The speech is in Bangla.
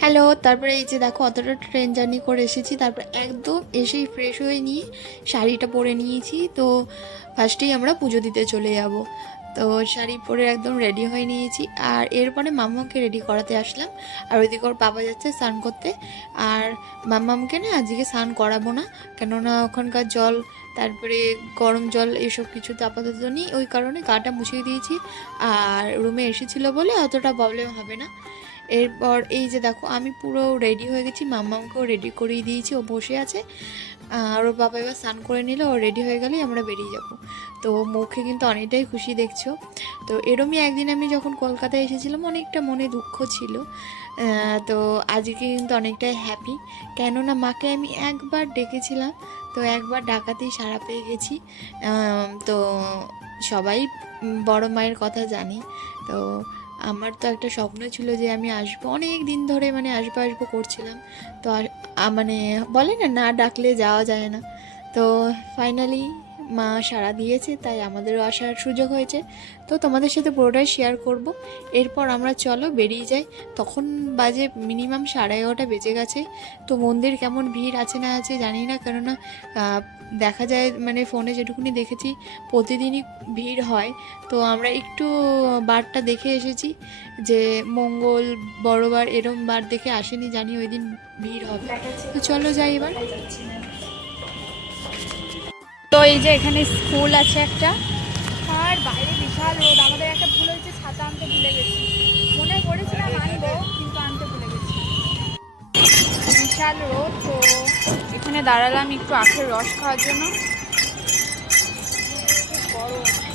হ্যালো, তারপরে এই যে দেখো অতটা ট্রেন জার্নি করে এসেছি, তারপর একদম এসেই ফ্রেশ হয়ে নিয়ে শাড়িটা পরে নিয়েছি। তো ফার্স্টেই আমরা পুজো দিতে চলে যাব। তো শাড়ি পরে একদম রেডি হয়ে নিয়েছি, আর এরপরে মাম্মামকে রেডি করাতে আসলাম। আর ওইদিকে ওর বাবা যাচ্ছে স্নান করতে। আর মাম্মামকে না আজকে স্নান করাবো না, কেননা ওখানকার জল, তারপরে গরম জল এসব কিছু তো আপাতত নেই, ওই কারণে গাটা মুছিয়ে দিয়েছি। আর রুমে এসেছিলো বলে অতটা প্রবলেম হবে না। এরপর এই যে দেখো আমি পুরো রেডি হয়ে গেছি, মাম্মামকেও রেডি করিয়ে দিয়েছি, ও বসে আছে। আর ওর বাবা এবার স্নান করে নিলে ও রেডি হয়ে গেলেই আমরা বেরিয়ে যাব। তো মুখে কিন্তু অনেকটাই খুশি দেখছো। তো এরমই একদিন আমি যখন কলকাতায় এসেছিলাম অনেকটা মনে দুঃখ ছিল। তো আজকে কিন্তু অনেকটাই হ্যাপি, কেননা মাকে আমি একবার ডেকেছিলাম, তো একবার ডাকাতেই সাড়া পেয়ে গেছি। তো সবাই বড় মায়ের কথা জানি। তো আমার তো একটা স্বপ্ন ছিল যে আমি আসবো, অনেক দিন ধরে মানে আসবো আসবো করছিলাম। তো মানে বলে না, না ডাকলে যাওয়া যায় না। তো ফাইনালি মা সাড়া দিয়েছে, তাই আমাদেরও আসার সুযোগ হয়েছে। তো তোমাদের সাথে পুরোটাই শেয়ার করব। এরপর আমরা চলো বেরিয়ে যাই। তখন বাজে মিনিমাম 11:30 বেজে গেছে। তো মন্দির কেমন ভিড় আছে না আছে জানি না, কেননা দেখা যায় মানে ফোনে যেটুকুনি দেখেছি প্রতিদিনই ভিড় হয়। তো আমরা একটু বারটা দেখে এসেছি, যে মঙ্গল বড়বার এরম বার দেখে আসেনি, জানি ওই দিন ভিড় হবে। তো চলো যাই এবার। তো এই যে এখানে স্কুল আছে একটা, আর বাইরে বিশাল রোদ। আমাদের একটা ভুল হয়েছে, ছাতা আনতে ভুলে গেছি। মনে করেছিলাম আনবো, কিন্তু আনতে ভুলে গেছি। বিশাল রোদ। তো এখানে দাঁড়ালাম একটু আখের রস খাওয়ার জন্য। খুব গরম।